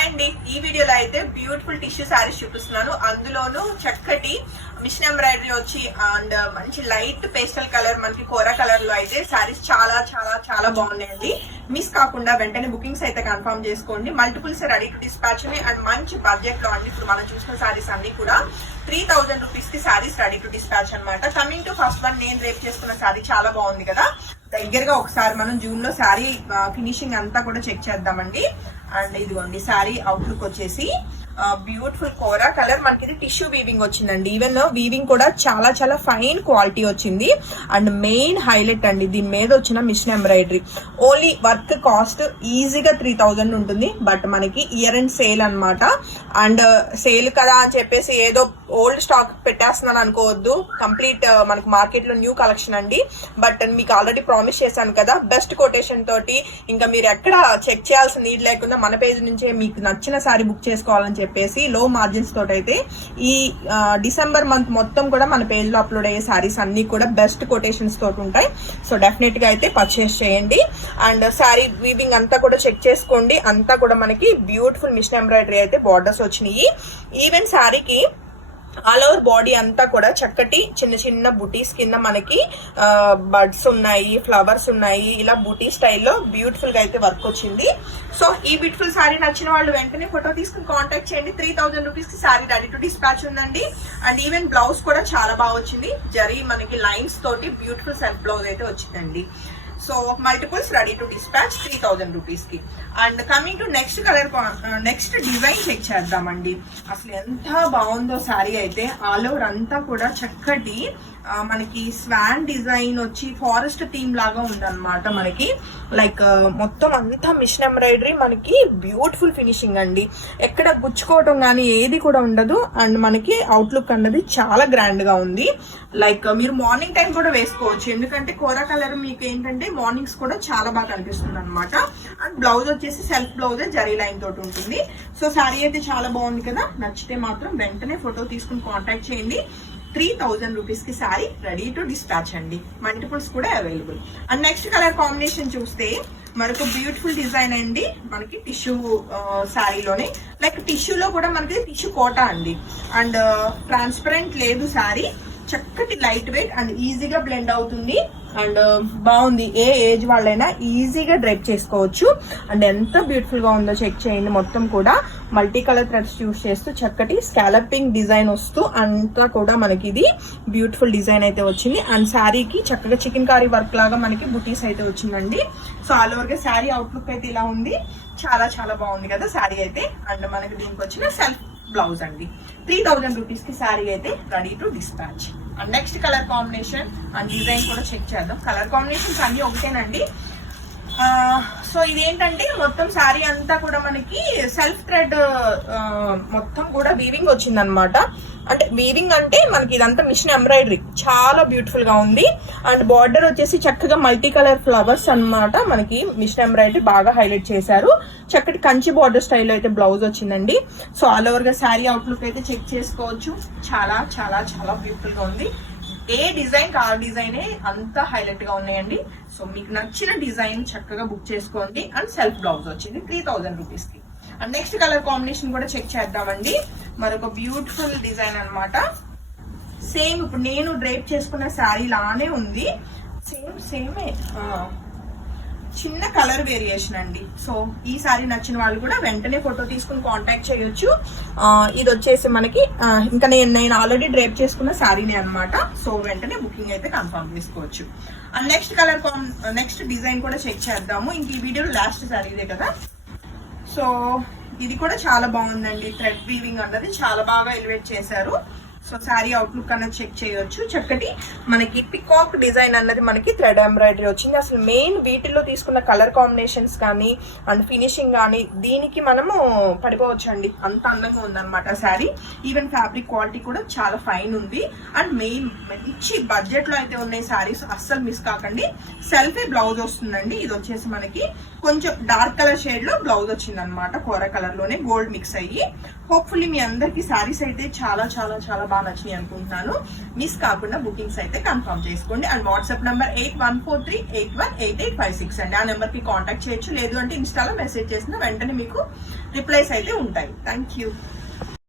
Hi అండి, ఈ వీడియోలో అయితే బ్యూటిఫుల్ టిష్యూ శారీస్ చూపిస్తున్నాను. అందులోనూ చక్కటి మిషన్ ఎంబ్రాయిడరీ వచ్చి అండ్ మంచి లైట్ పేస్టల్ కలర్, మనకి కోరా కలర్ లో అయితే శారీస్ చాలా చాలా చాలా బాగున్నాయండి. మిస్ కాకుండా వెంటనే బుకింగ్స్ అయితే కన్ఫర్మ్ చేసుకోండి. Multiples ready to dispatch and మంచి బడ్జెట్ లో అండి. ఇప్పుడు మనం చూసిన శారీస్ అన్ని కూడా 3000 రూపీస్ కి శారీస్ రెడీ టు డిస్పాచ్ అనమాట. కమింగ్ టు ఫస్ట్ వన్, నేను రేపు చేసుకున్న శారీ చాలా బాగుంది కదా. దగ్గరగా ఒకసారి మనం జూన్ లో శారీ ఫినిషింగ్ అంతా కూడా చెక్ చేద్దామండి. అండ్ ఇదిగోండి శారీ అవుట్లుక్ వచ్చేసి బ్యూటిఫుల్ కోరా కలర్, మనకి ఇది టిష్యూ వీవింగ్ వచ్చిందండి. ఈవెన్ వీవింగ్ కూడా చాలా చాలా ఫైన్ క్వాలిటీ వచ్చింది. అండ్ మెయిన్ హైలైట్ అండి, దీని మీద వచ్చిన machine embroidery. Only work cost ఈజీగా 3000 ఉంటుంది. బట్ మనకి ఇయర్ అండ్ సేల్ అనమాట. అండ్ సేల్ కదా అని చెప్పేసి ఏదో ఓల్డ్ స్టాక్ పెట్టేస్తున్నాను అనుకోవద్దు. కంప్లీట్ మనకి మార్కెట్ లో న్యూ కలెక్షన్ అండి. బట్ మీకు ఆల్రెడీ ప్రామిస్ చేశాను కదా, బెస్ట్ కొటేషన్ తోటి ఇంకా మీరు ఎక్కడ చెక్ చేయాల్సిన నీడ్ లేకుండా మన పేజ్ నుంచే మీకు నచ్చిన సారీ బుక్ చేసుకోవాలని చెప్పేసి లో మార్జిన్స్ తోటి అయితే ఈ డిసెంబర్ మంత్ మొత్తం కూడా మన పేజ్ లో అప్లోడ్ అయ్యే సారీస్ అన్ని కూడా బెస్ట్ కొటేషన్స్ తోటి ఉంటాయి. సో డెఫినెట్ గా అయితే పర్చేస్ చేయండి. అండ్ సారీ వీవింగ్ అంతా కూడా చెక్ చేసుకోండి. అంతా కూడా మనకి బ్యూటిఫుల్ మిషన్ ఎంబ్రాయిడరీ అయితే బార్డర్స్ వచ్చినాయి. ఈవెన్ సారీకి ఆల్ ఓవర్ బాడీ అంతా కూడా చక్కటి చిన్న చిన్న బుటీస్ కింద మనకి బర్డ్స్ ఉన్నాయి, ఫ్లవర్స్ ఉన్నాయి. ఇలా బుటీ స్టైల్లో బ్యూటిఫుల్ గా అయితే వర్క్ వచ్చింది. సో ఈ బ్యూటిఫుల్ సారీ నచ్చిన వాళ్ళు వెంటనే ఫోటో తీసుకుని కాంటాక్ట్ చేయండి. 3000 రూపీస్ కి సారీ రెడీ టు డిస్పాచ్ ఉందండి. అండ్ ఈవెన్ బ్లౌజ్ కూడా చాలా బాగా వచ్చింది. జరీ మనకి లైన్స్ తోటి బ్యూటిఫుల్ సెల్ఫ్ బ్లౌజ్ అయితే వచ్చిందండి. So multiples ready to dispatch 3000 rupees కి. And coming to next colour, next design check చేద్దామండి. అసలు ఎంత బాగుందో శారీ అయితే. ఆల్ ఓవర్ అంతా కూడా చక్కటి మనకి స్వాన్ డిజైన్ వచ్చి ఫారెస్ట్ థీమ్ లాగా ఉందన్నమాట. మనకి లైక్ మొత్తం అంతా మిషన్ ఎంబ్రాయిడరీ, మనకి బ్యూటిఫుల్ ఫినిషింగ్ అండి. ఎక్కడ గుచ్చుకోవటం కానీ ఏది కూడా ఉండదు. అండ్ మనకి అవుట్లుక్ అన్నది చాలా గ్రాండ్ గా ఉంది. లైక్ మీరు మార్నింగ్ టైం కూడా వేసుకోవచ్చు, ఎందుకంటే కోరా కలర్ మీకు ఏంటంటే మార్నింగ్స్ కూడా చాలా బాగా కనిపిస్తుంది అనమాట. అండ్ బ్లౌజ్ వచ్చేసి సెల్ఫ్ బ్లౌజ్ జరీ లైన్ తోటి ఉంటుంది. సో శారీ అయితే చాలా బాగుంది కదా. నచ్చితే మాత్రం వెంటనే ఫోటో తీసుకుని కాంటాక్ట్ చేయండి. 3000 రూపీస్ కి శారీ రెడీ టు డిస్పాచ్ అండి. మల్టిపుల్స్ కూడా available. And next colour combination చూస్తే మరొక బ్యూటిఫుల్ డిజైన్ అండి. మనకి టిష్యూ శారీలోనే, లైక్ టిష్యూలో కూడా మనకి టిష్యూ కోటా అండి. అండ్ ట్రాన్స్పరెంట్ లేదు శారీ, చక్కటి లైట్ వెయిట్ అండ్ ఈజీగా బ్లెండ్ అవుతుంది. అండ్ బాగుంది, ఏ ఏజ్ వాళ్ళైనా ఈజీగా డ్రైప్ చేసుకోవచ్చు. అండ్ ఎంత బ్యూటిఫుల్ గా ఉందో చెక్ చేయండి. మొత్తం కూడా మల్టీ కలర్ థ్రెడ్స్ యూస్ చేస్తూ చక్కటి స్కాలపింగ్ డిజైన్ వస్తూ అంతా కూడా మనకి ఇది బ్యూటిఫుల్ డిజైన్ అయితే వచ్చింది. అండ్ శారీకి చక్కగా చికెన్ కారీ వర్క్ లాగా మనకి బుటీస్ అయితే వచ్చిందండి. సో ఆల్ ఓవర్ గా శారీ అవుట్లుక్ అయితే ఇలా ఉంది. చాలా చాలా బాగుంది కదా శారీ అయితే. అండ్ మనకి దీనికి వచ్చిన సెల్ఫ్ బ్లౌజ్ అండి. 3000 రూపీస్ కి శారీ అయితే ready to dispatch. And next colour combination and design కూడా చెక్ చేద్దాం. కలర్ కాంబినేషన్స్ అన్ని ఒకటేనండి. సో ఇదేంటంటే మొత్తం శారీ అంతా కూడా మనకి సెల్ఫ్ థ్రెడ్ మొత్తం కూడా వీవింగ్ వచ్చిందనమాట. అంటే వీవింగ్ అంటే మనకి ఇదంతా మిషన్ ఎంబ్రాయిడరీ చాలా బ్యూటిఫుల్ గా ఉంది. అండ్ బార్డర్ వచ్చేసి చక్కగా మల్టీ కలర్ ఫ్లవర్స్ అన్నమాట. మనకి మిషన్ ఎంబ్రాయిడరీ బాగా హైలైట్ చేశారు. చక్కటి కంచి బార్డర్ స్టైల్లో అయితే బ్లౌజ్ వచ్చిందండి. సో ఆల్ ఓవర్ గా శారీ అవుట్లుక్ అయితే చెక్ చేసుకోవచ్చు. చాలా చాలా చాలా బ్యూటిఫుల్ గా ఉంది. ఏ డిజైన్ ఆ డిజైనే అంత హైలైట్ గా ఉన్నాయండి. సో మీకు నచ్చిన డిజైన్ చక్కగా బుక్ చేసుకోండి. అండ్ సెల్ఫ్ బ్లౌజ్ వచ్చింది 3000 రూపీస్ కి. అండ్ నెక్స్ట్ కలర్ కాంబినేషన్ కూడా చెక్ చేద్దామండి. మరొక బ్యూటిఫుల్ డిజైన్ అన్నమాట. సేమ్ ఇప్పుడు నేను డ్రైప్ చేసుకున్న శారీ లానే ఉంది. సేమే చిన్న కలర్ వేరియేషన్ అండి. సో ఈ సారీ నచ్చిన వాళ్ళు కూడా వెంటనే ఫోటో తీసుకుని కాంటాక్ట్ చేయొచ్చు. ఇది వచ్చేసి మనకి ఇంకా నేను ఆల్రెడీ డ్రైప్ చేసుకున్న శారీనే అనమాట. సో వెంటనే బుకింగ్ అయితే కన్ఫర్మ్ చేసుకోవచ్చు. And next colour next design కూడా చెక్ చేద్దాము. ఇంక ఈ వీడియోలో లాస్ట్ శారీదే కదా. సో ఇది కూడా చాలా బాగుందండి. థ్రెడ్ వీవింగ్ అన్నది చాలా బాగా ఎలివేట్ చేశారు. సో శారీ అవుట్లుక్ అన్నది చెక్ చేయొచ్చు. చక్కటి మనకి పికాక్ డిజైన్ అన్నది మనకి థ్రెడ్ ఎంబ్రాయిడరీ వచ్చింది. అసలు మెయిన్ వీటిల్లో తీసుకున్న కలర్ కాంబినేషన్స్ కానీ అండ్ ఫినిషింగ్ కానీ దీనికి మనము పడిపోవచ్చు అండి. అంత అందంగా ఉందన్నమాట శారీ. ఈవెన్ ఫ్యాబ్రిక్ క్వాలిటీ కూడా చాలా ఫైన్ ఉంది. అండ్ మెయిన్ మంచి బడ్జెట్ లో అయితే ఉన్నాయి శారీస్, అస్సలు మిస్ కాకండి. సెల్ఫీ బ్లౌజ్ వస్తుందండి. ఇది వచ్చేసి మనకి కొంచెం డార్క్ కలర్ షేడ్ లో బ్లౌజ్ వచ్చింది అనమాట. కోరా కలర్ లోనే గోల్డ్ మిక్స్ అయ్యి. హోప్ఫుల్లీ మీ అందరికి శారీస్ అయితే చాలా చాలా చాలా బాగా నచ్చినాయి అనుకుంటున్నాను. మిస్ కాకుండా బుకింగ్స్ అయితే కన్ఫర్మ్ చేసుకోండి. అండ్ వాట్సాప్ నంబర్ 8143818856 అండి. ఆ నెంబర్ కి కాంటాక్ట్ చేయొచ్చు. లేదు అంటే ఇన్స్టాలో మెసేజ్ చేసిన వెంటనే మీకు రిప్లైస్ అయితే ఉంటాయి. Thank you.